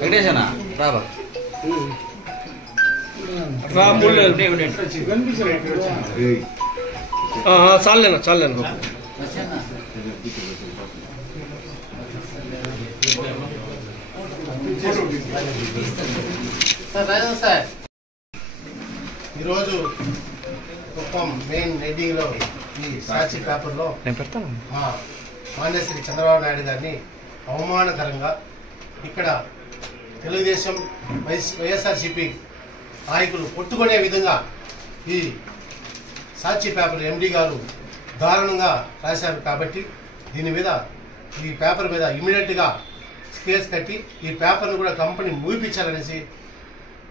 వెంకటేశనా రాబా చాలేనా చాలేనా ఈరోజు కుప్పం మెయిన్ హెడ్డింగ్లో ఈ సాక్షి పేపర్లో మాన్యశ్రీ చంద్రబాబు నాయుడు గారిని అవమానకరంగా ఇక్కడ తెలుగుదేశం వైఎస్ఆర్సీపీ నాయకులు కొట్టుకునే విధంగా ఈ సాక్షి పేపర్ ఎండీ గారు దారుణంగా రాశారు. కాబట్టి దీని మీద ఈ పేపర్ మీద ఇమీడియట్గా కేసు కట్టి ఈ పేపర్ను కూడా కంపెనీ మూపించాలనేసి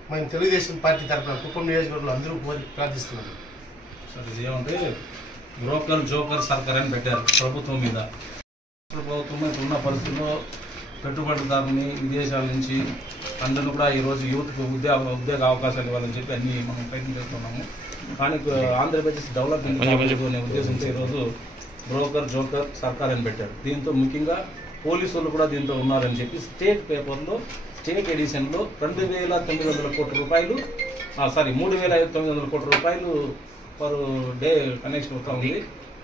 మేము తెలుగుదేశం పార్టీ తరఫున కుప్పం నియోజకవర్గంలో అందరూ ప్రార్థిస్తున్నాం. సార్ ఇదేమంటే బ్రోకర్ జోకర్ సర్కార్ అని పెట్టారు ప్రభుత్వం మీద. ప్రభుత్వం ఉన్న పరిస్థితుల్లో పెట్టుబడిదారుని విదేశాల నుంచి అందరూ కూడా ఈరోజు యూత్కి ఉద్యోగ అవకాశాలు ఇవ్వాలని చెప్పి అన్ని మనం ప్రయత్నం చేస్తున్నాము. కానీ ఆంధ్రప్రదేశ్ డెవలప్మెంట్ అనే ఉద్దేశంతో ఈరోజు బ్రోకర్ జోకర్ సర్కార్ అని పెట్టారు. దీంతో ముఖ్యంగా పోలీసులు కూడా దీంతో ఉన్నారని చెప్పి స్టేట్ పేపర్లో స్టేట్ ఎడిషన్లో 2,900 కోట్ల రూపాయలు 3,900 కోట్ల రూపాయలు పర్ డే కనెక్షన్ అవుతా ఉంది.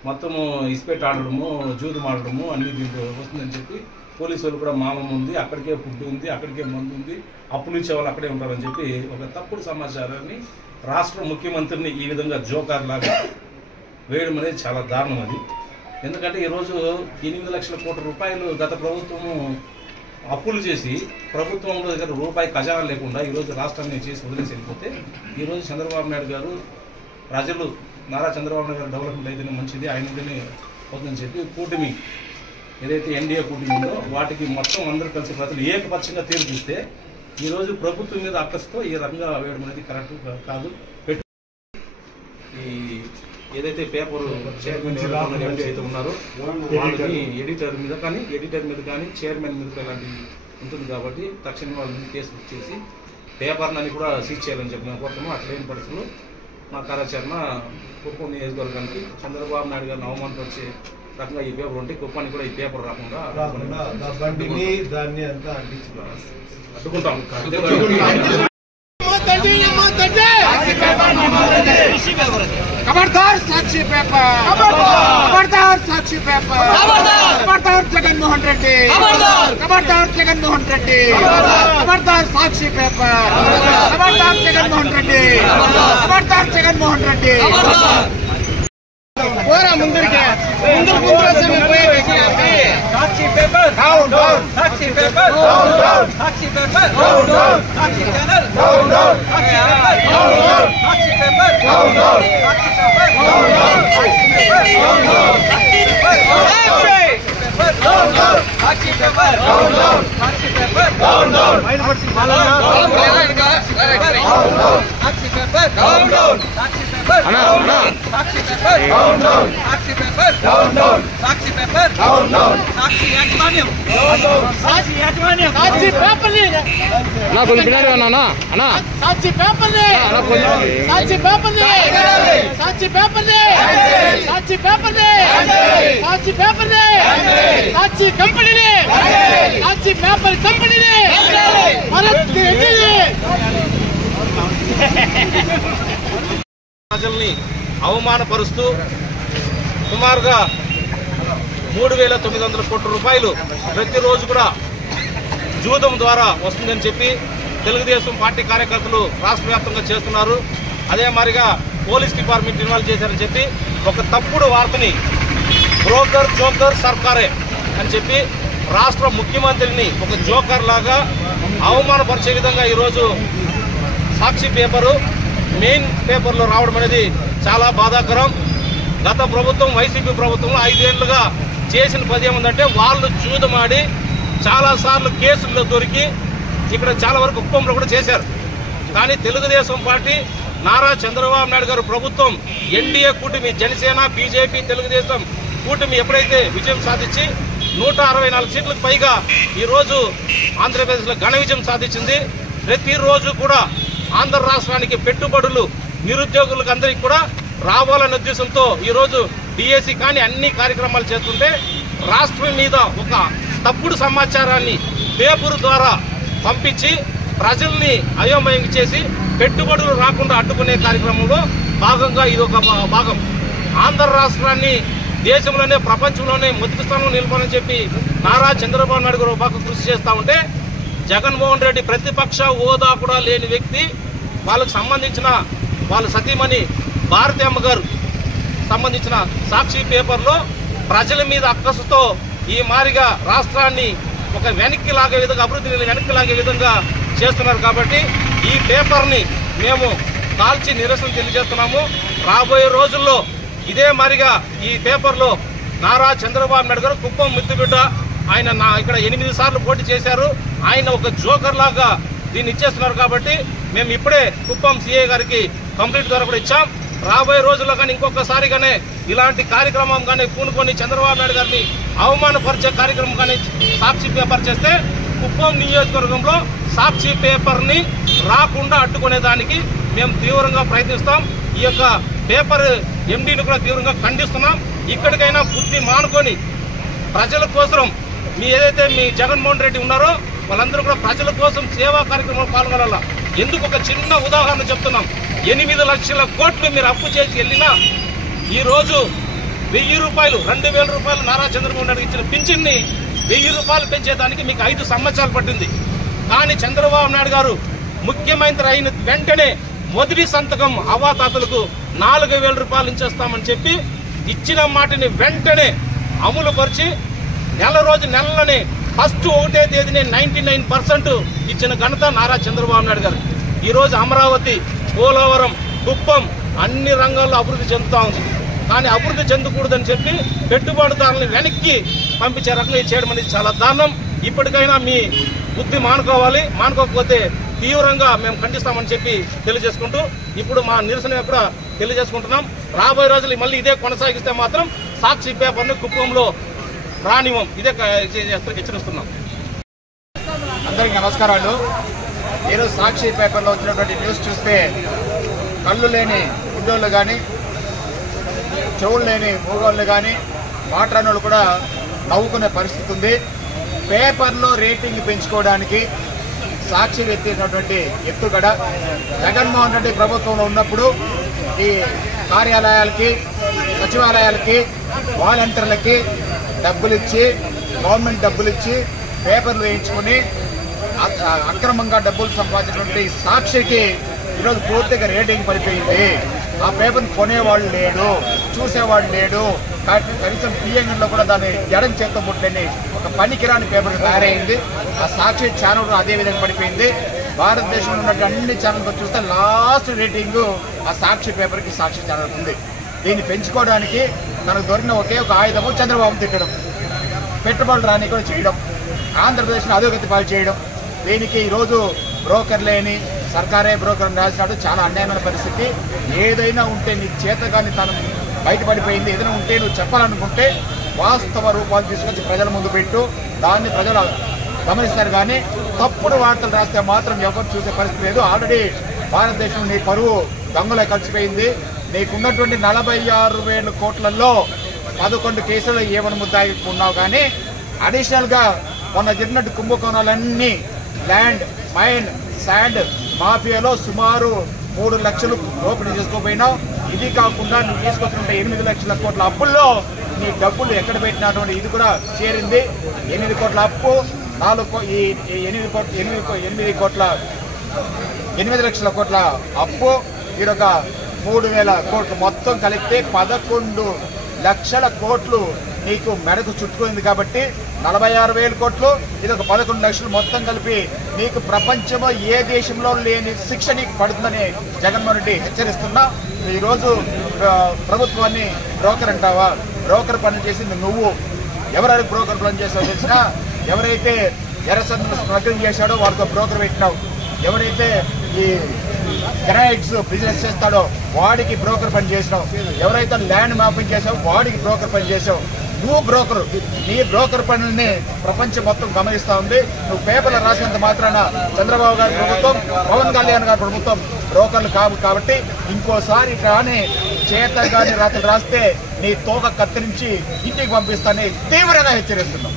మొత్తము ఇస్పేట్ ఆడడము జూదం ఆడడము అన్ని దీంట్లో వస్తుందని చెప్పి పోలీసు వాళ్ళు కూడా మామం ఉంది, అక్కడికే ఫుడ్ ఉంది, అక్కడికే మందు ఉంది, అప్పులు ఇచ్చే వాళ్ళు అక్కడే ఉంటారని చెప్పి ఒక తప్పుడు సమాచారాన్ని రాష్ట్ర ముఖ్యమంత్రిని ఈ విధంగా జోకర్ లాగా వేయడం అనేది చాలా దారుణం. అది ఎందుకంటే ఈరోజు 8 లక్షల కోట్ల రూపాయలు గత ప్రభుత్వము అప్పులు చేసి ప్రభుత్వంలో దగ్గర రూపాయి ఖజానా లేకుండా ఈరోజు రాష్ట్రాన్ని చేసి వదిలేసి వెళ్ళిపోతే ఈరోజు చంద్రబాబు నాయుడు గారు ప్రజలు నారా చంద్రబాబు నాయుడు గారు డెవలప్మెంట్ అయితేనే మంచిది, ఆయనతోనే అవుతుందని చెప్పి కూటమి ఏదైతే ఎన్డీఏ కూటమి ఉందో వాటికి మొత్తం అందరూ కలిసి ప్రజలు ఏకపక్షంగా తీర్పిస్తే ఈరోజు ప్రభుత్వం మీద అక్కస్తో ఈ రకంగా వేయడం అనేది కరెక్ట్ కాదు. ఈ ఏదైతే పేపర్ చైర్మన్ ఎవరైతే ఉన్నారో వాళ్ళని ఎడిటర్ మీద కానీ చైర్మన్ మీద ఇలాంటి ఉంటుంది కాబట్టి తక్షణమే వాళ్ళ మీద కేసు బుక్ చేసి పేపర్ని కూడా సీజ్ చేయాలని చెప్పి మేము కోరుతున్నాము. అట్లేని పరిస్థితులు మా కార్యాచరణ కుప్పం నియోజకవర్గానికి చంద్రబాబు నాయుడు గారిని అవమానపరిచే రకంగా ఈ పేపర్ ఉంటే కుప్పానికి కూడా ఈ పేపర్ రాకుండా అడ్డుకుంటాం. खबरदार साक्षी पेपर, खबरदार साक्षी पेपर, खबरदार जगनमोहन रेड्डी, खबरदार जगनमोहन रेड्डी, खबरदार साक्षी पेपर, खबरदार जगनमोहन रेड्डी, खबरदार जगनमोहन रेड्डी. साक्षी पेपर डाउन डाउन, साक्षी पेपर डाउन डाउन, साक्षी पेपर डाउन डाउन, साक्षी चैनल डाउन डाउन, साक्षी पेपर डाउन डाउन, साक्षी पेपर डाउन डाउन, साक्षी पेपर डाउन डाउन, साक्षी पेपर डाउन डाउन, साक्षी पेपर डाउन डाउन, साक्षी paper down down, साक्षी paper down down, साक्षी paper down down, साक्षी paper down down, साक्षी paper down down, साक्षी paper down down, साक्षी paper down down, साक्षी paper down down, साक्षी याजमान्యం, साक्षी याजमान्యం, साक्षी paper ना కొంచెం పిడారు అన్నా అన్నా సాక్షి paper ని సాక్షి paper ని సాక్షి paper ని సాక్షి paper ని సాక్షి paper ని సాక్షి company ని సాక్షి పేపర్ కంపెనీ ని భారత్ కి ప్రజల్ని అవమానపరుస్తూ సుమారుగా 3,900 కోట్ల రూపాయలు ప్రతిరోజు కూడా జూదం ద్వారా వస్తుందని చెప్పి తెలుగుదేశం పార్టీ కార్యకర్తలు రాష్ట్ర వ్యాప్తంగా చేస్తున్నారు. అదే మాదిరిగా పోలీస్ డిపార్ట్మెంట్ ఇన్వాల్వ్ చేశారని చెప్పి ఒక తప్పుడు వార్తని బ్రోకర్ జోకర్ సర్కారే అని చెప్పి రాష్ట్ర ముఖ్యమంత్రిని ఒక జోకర్ లాగా అవమానపరిచే విధంగా ఈరోజు సాక్షి పేపరు మెయిన్ పేపర్లో రావడం అనేది చాలా బాధాకరం. గత ప్రభుత్వం వైసీపీ ప్రభుత్వంలో 5 ఏళ్లుగా చేసిన పది ఏముందంటే వాళ్ళు జూదమాడి చాలాసార్లు కేసుల్లో దొరికి ఇక్కడ చాలా వరకు కుప్పంలో కూడా చేశారు. కానీ తెలుగుదేశం పార్టీ నారా చంద్రబాబు నాయుడు గారు ప్రభుత్వం ఎన్డీఏ కూటమి జనసేన బీజేపీ తెలుగుదేశం కూటమి ఎప్పుడైతే విజయం సాధించి 164 సీట్లకు పైగా ఈరోజు ఆంధ్రప్రదేశ్లో ఘన విజయం సాధించింది. ప్రతిరోజు కూడా ఆంధ్ర రాష్ట్రానికి పెట్టుబడులు నిరుద్యోగులకు అందరికీ కూడా రావాలనే ఉద్దేశంతో ఈరోజు డిఎస్సి కానీ అన్ని కార్యక్రమాలు చేస్తుంటే రాష్ట్రం మీద ఒక తప్పుడు సమాచారాన్ని పేపర్ ద్వారా పంపించి ప్రజల్ని అయోమయం చేసి పెట్టుబడులు రాకుండా అడ్డుకునే కార్యక్రమంలో భాగంగా ఇది ఒక భాగం. ఆంధ్ర రాష్ట్రాన్ని దేశంలోనే ప్రపంచంలోనే మొదటి స్థానంలో నిలపాలని చెప్పి నారా చంద్రబాబు నాయుడు గారు బాగా కృషి చేస్తూ ఉంటే జగన్మోహన్ రెడ్డి ప్రతిపక్ష హోదా కూడా లేని వ్యక్తి వాళ్ళకు సంబంధించిన వాళ్ళ సతీమణి భారతి అమ్మ గారు సంబంధించిన సాక్షి పేపర్లో ప్రజల మీద అక్కసుతో ఈ మారిగా రాష్ట్రాన్ని ఒక వెనక్కి లాగే విధంగా అభివృద్ధిని వెనక్కి లాగే విధంగా చేస్తున్నారు. కాబట్టి ఈ పేపర్ని మేము కాల్చి నిరసన తెలియజేస్తున్నాము. రాబోయే రోజుల్లో ఇదే మారిగా ఈ పేపర్లో నారా చంద్రబాబు నాయుడు గారు కుప్పం ముద్దుబిడ్డ ఆయన ఇక్కడ 8 సార్లు పోటీ చేశారు. ఆయన ఒక జోకర్ లాగా దీన్ని ఇచ్చేస్తున్నారు. కాబట్టి మేము ఇప్పుడే కుప్పం సిఐ గారికి కంప్లీట్ ద్వారా కూడా ఇచ్చాం. రాబోయే రోజుల్లో కానీ ఇంకొకసారిగానే ఇలాంటి కార్యక్రమం కానీ పూనుకొని చంద్రబాబు నాయుడు గారిని అవమానపరిచే కార్యక్రమం కానీ సాక్షి పేపర్ చేస్తే కుప్పం నియోజకవర్గంలో సాక్షి పేపర్ని రాకుండా అడ్డుకునేదానికి మేము తీవ్రంగా ప్రయత్నిస్తాం. ఈ యొక్క పేపర్ ఎండీని కూడా తీవ్రంగా ఖండిస్తున్నాం. ఇక్కడికైనా బుద్ధి మానుకొని ప్రజల కోసం ఏదైతే మీ జగన్మోహన్ రెడ్డి ఉన్నారో వాళ్ళందరూ కూడా ప్రజల కోసం సేవా కార్యక్రమంలో పాల్గొనాల. ఎందుకు ఒక చిన్న ఉదాహరణ చెప్తున్నాం. 8 లక్షల కోట్లు మీరు అప్పు చేసి వెళ్ళినా ఈరోజు 1000 రూపాయలు 2000 రూపాయలు నారా చంద్రబాబు నాయుడు ఇచ్చిన పింఛన్ని 1000 రూపాయలు పెంచేదానికి మీకు 5 సంవత్సరాలు పట్టింది. కానీ చంద్రబాబు నాయుడు గారు ముఖ్యమంత్రి అయిన వెంటనే మొదటి సంతకం అవాతాతలకు 4000 రూపాయలు ఇచ్చేస్తామని చెప్పి ఇచ్చిన మాటని వెంటనే అమలు పరిచి నెలలోనే ఫస్ట్ 1వ తేదీనే 99% ఇచ్చిన ఘనత నారా చంద్రబాబు నాయుడు గారు. ఈరోజు అమరావతి, పోలవరం, కుప్పం అన్ని రంగాల్లో అభివృద్ధి చెందుతూ ఉంది. కానీ అభివృద్ధి చెందకూడదని చెప్పి పెట్టుబడిదారులను వెనక్కి పంపించే రకంగా చేయడం అనేది చాలా దారుణం. ఇప్పటికైనా మీ బుద్ధి మానుకోకపోతే తీవ్రంగా మేము ఖండిస్తామని చెప్పి తెలియజేసుకుంటూ ఇప్పుడు మా నిరసన కూడా తెలియజేసుకుంటున్నాం. రాబోయే రోజులు మళ్ళీ ఇదే కొనసాగిస్తే మాత్రం సాక్షి పేపర్ని కుప్పంలో రానివ్వం. ఇదే హెచ్చరిస్తున్నాం. అందరికీ నమస్కారాలు. ఈరోజు సాక్షి పేపర్లో వచ్చినటువంటి న్యూస్ చూస్తే కళ్ళు లేని గుడ్డోళ్ళు కానీ చెవులు లేని మూగోళ్ళు కానీ మాట్లాడిన వాళ్ళు కూడా నవ్వుకునే పరిస్థితి ఉంది. పేపర్లో రేటింగ్ పెంచుకోవడానికి సాక్షి ఎత్తినటువంటి ఎత్తుగడ జగన్మోహన్ రెడ్డి ప్రభుత్వంలో ఉన్నప్పుడు ఈ కార్యాలయాలకి సచివాలయాలకి వాలంటీర్లకి డబ్బులు ఇచ్చి గవర్నమెంట్ డబ్బులు ఇచ్చి పేపర్లు వేయించుకొని అక్రమంగా డబ్బులు సంపాదించినటువంటి సాక్షికి ఈరోజు పూర్తిగా రేటింగ్ పడిపోయింది. ఆ పేపర్ని కొనేవాళ్ళు లేడు, చూసేవాళ్ళు లేడు. కనీసం బియ్యంలో కూడా దాన్ని ఎడం చేత్తో ముట్టని ఒక పనికిరాని పేపర్ తయారైంది. ఆ సాక్షి ఛానల్ అదే విధంగా పడిపోయింది. భారతదేశంలో ఉన్నట్టు అన్ని ఛానల్తో చూస్తే లాస్ట్ రేటింగ్ ఆ సాక్షి పేపర్కి సాక్షి ఛానల్ ఉంది. దీన్ని పెంచుకోవడానికి మనకు దొరికిన ఒకే ఒక ఆయుధము చంద్రబాబు తిట్టడం, పెట్టుబడులు రాని కూడా చేయడం, ఆంధ్రప్రదేశ్ని అధోగతి పాలు చేయడం. దీనికి ఈరోజు బ్రోకర్ లేని సర్కారే బ్రోకర్ రాసినట్టు చాలా అన్యాయమైన పరిస్థితి. ఏదైనా ఉంటే నీ చేత కానీ తను బయటపడిపోయింది, ఏదైనా ఉంటే నువ్వు చెప్పాలనుకుంటే వాస్తవ రూపాలు తీసుకొచ్చి ప్రజల ముందు పెట్టు, దాన్ని ప్రజలు గమనిస్తారు. కానీ తప్పుడు వార్తలు రాస్తే మాత్రం ఎవరు చూసే పరిస్థితి లేదు. ఆల్రెడీ భారతదేశం నీ పరువు దొంగలో కలిసిపోయింది. నీకున్నటువంటి 46,000 కోట్లలో 11 కేసులు ఏమని ముద్దాయి ఉన్నావు. కానీ అడిషనల్గా మొన్న జరిగినట్టు కుంభకోణాలన్నీ ల్యాండ్, మైన్, శాండ్ మాఫియాలో సుమారు 3 లక్షలు దోపిడీ చేసుకోపోయినావు. ఇది కాకుండా నువ్వు తీసుకొచ్చిన 8 లక్షల కోట్ల అప్పుల్లో నీ డబ్బులు ఎక్కడ పెట్టినటువంటి ఇది కూడా చేరింది. 8 కోట్ల అప్పు, 8 కోట్ల 8 లక్షల కోట్ల అప్పు, ఈడొక 3,000 కోట్లు, మొత్తం కలిపితే 11 లక్షల కోట్లు నీకు మెడకు చుట్టుకుంది. కాబట్టి 46,000 కోట్లు, ఇది ఒక 11 లక్షలు, మొత్తం కలిపి నీకు ప్రపంచంలో ఏ దేశంలో లేని శిక్ష నీకు పడుతుందని జగన్మోహన్ రెడ్డి హెచ్చరిస్తున్నా. ఈరోజు ప్రభుత్వాన్ని బ్రోకర్ అంటావా? బ్రోకర్ పనులు చేసింది నువ్వు. ఎవరికి బ్రోకర్ పనులు చేసావో తెలిసినా, ఎవరైతే ఎర్రసన్ను స్మగ్లింగ్ చేశాడో వాడితో బ్రోకర్ పెట్టినావు, ఎవరైతే ఈ గ్రానైట్స్ బిజినెస్ చేస్తాడో వాడికి బ్రోకర్ పని చేసినావు, ఎవరైతే ల్యాండ్ మ్యాపింగ్ చేసావు వాడికి బ్రోకర్ పని చేసావు. నువ్వు బ్రోకర్. నీ బ్రోకర్ పనుల్ని ప్రపంచం మొత్తం గమనిస్తూ ఉంది. నువ్వు పేపర్లో రాసినంత మాత్రాన చంద్రబాబు గారి ప్రభుత్వం, పవన్ కళ్యాణ్ గారి ప్రభుత్వం బ్రోకర్లు కావు. కాబట్టి ఇంకోసారి కానీ చేత కానీ రాత్రి రాస్తే నీ తోక కత్తిరించి ఇంటికి పంపిస్తానని తీవ్రంగా హెచ్చరిస్తున్నాం.